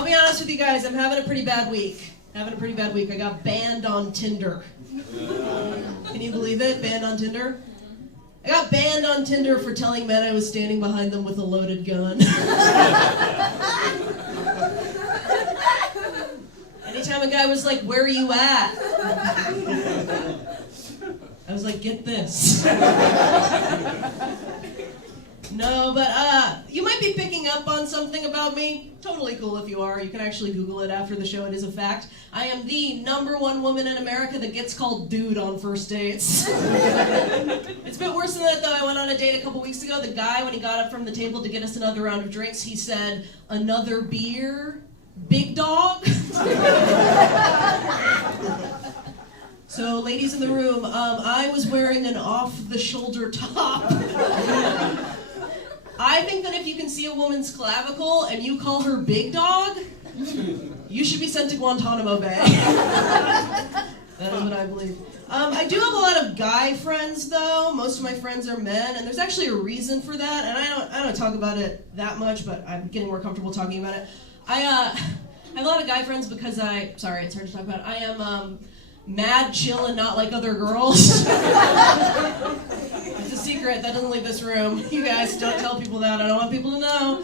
I'll be honest with you guys, I'm having a pretty bad week. I got banned on Tinder. Can you believe it? Banned on Tinder? I got banned on Tinder for telling men I was standing behind them with a loaded gun. Anytime a guy was like, "Where are you at?" I was like, "Get this." No, but you might be picking up on something about me. Totally cool if you are. You can actually Google it after the show. It is a fact. I am the #1 woman in America that gets called dude on first dates. It's a bit worse than that, though. I went on a date a couple weeks ago. The guy, when he got up from the table to get us another round of drinks, he said, "Another beer, big dog?" So, ladies in the room, I was wearing an off-the-shoulder top. I think that if you can see a woman's clavicle and you call her big dog, you should be sent to Guantanamo Bay. That is what I believe. I do have a lot of guy friends, though. Most of my friends are men, and there's actually a reason for that. And I don't talk about it that much, but I'm getting more comfortable talking about it. I have a lot of guy friends because sorry, it's hard to talk about. I am mad, chill, and not like other girls. It's a secret. That doesn't leave this room. You guys, don't tell people that. I don't want people to know.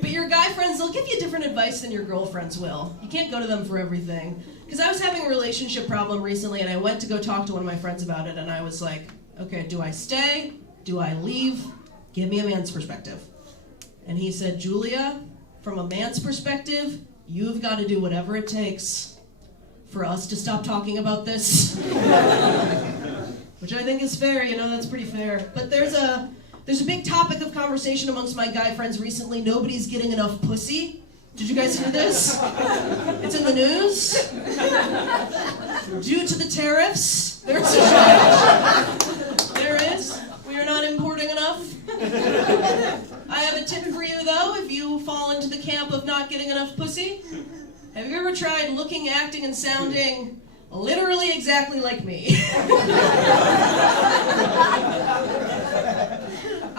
But your guy friends, they'll give you different advice than your girlfriends will. You can't go to them for everything. Because I was having a relationship problem recently, and I went to go talk to one of my friends about it, and I was like, okay, do I stay? Do I leave? Give me a man's perspective. And he said, Julia, from a man's perspective, you've got to do whatever it takes for us to stop talking about this. Which I think is fair, that's pretty fair. But there's a big topic of conversation amongst my guy friends recently. Nobody's getting enough pussy. Did you guys hear this? It's in the news. Due to the tariffs, there's a shortage. There is. We are not importing enough. I have a tip for you, though, if you fall into the camp of not getting enough pussy. Have you ever tried looking, acting, and sounding literally exactly like me?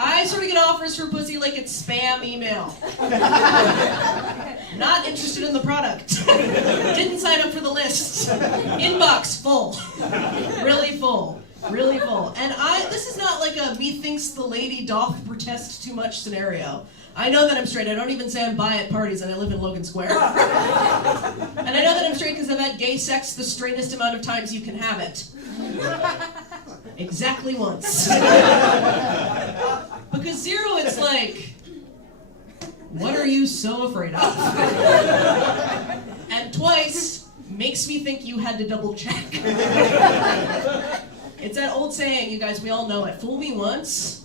I sort of get offers for pussy like it's spam email. Not interested in the product. Didn't sign up for the list. Inbox full. Really full. Really full. And this is not like a me thinks the lady doth protest too much scenario. I know that I'm straight. I don't even say I'm bi at parties, and I live in Logan Square. And I know that I'm straight because I've had gay sex the straightest amount of times you can have it. Exactly once. Because 0, it's like, what are you so afraid of? And twice makes me think you had to double check. It's that old saying, you guys, we all know it. Fool me once,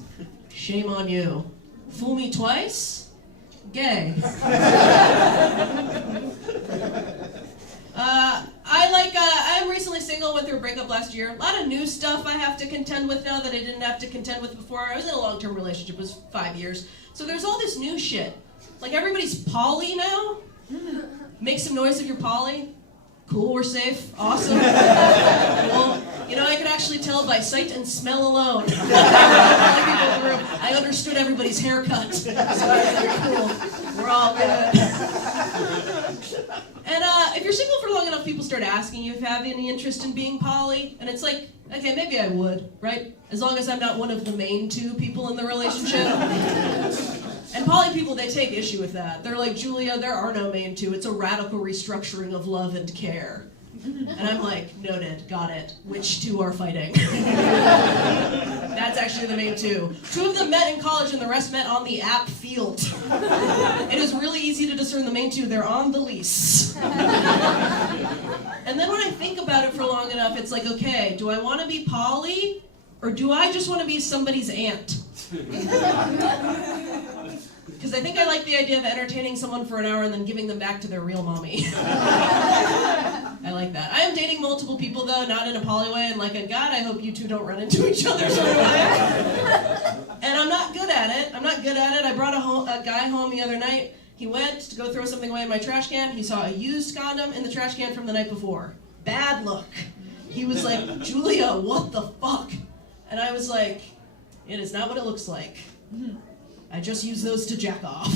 shame on you. Fool me twice, gay. I'm recently single, went through a breakup last year. A lot of new stuff I have to contend with now that I didn't have to contend with before. I was in a long-term relationship, it was 5 years. So there's all this new shit. Like everybody's poly now. Make some noise if you're poly. Cool, we're safe. Awesome. Cool. I could actually tell by sight and smell alone. I understood everybody's haircut. So I was like, cool, we're all good. And if you're single for long enough, people start asking you if you have any interest in being poly. And it's like, okay, maybe I would, right? As long as I'm not one of the main 2 people in the relationship. And poly people, they take issue with that. They're like, Julia, there are no main 2. It's a radical restructuring of love and care. And I'm like, noted, got it. Which 2 are fighting? That's actually the main 2. 2 of them met in college and the rest met on the app Field. It is really easy to discern the main 2. They're on the lease. And then when I think about it for long enough, it's like, okay, do I want to be poly? Or do I just want to be somebody's aunt? Because I think I like the idea of entertaining someone for an hour and then giving them back to their real mommy. I like that. I am dating multiple people, though, not in a poly way, and like a God, I hope you 2 don't run into each other sort of way. And I'm not good at it. I brought a guy home the other night. He went to go throw something away in my trash can. He saw a used condom in the trash can from the night before. Bad look. He was like, Julia, what the fuck? And I was like, it is not what it looks like. I just use those to jack off.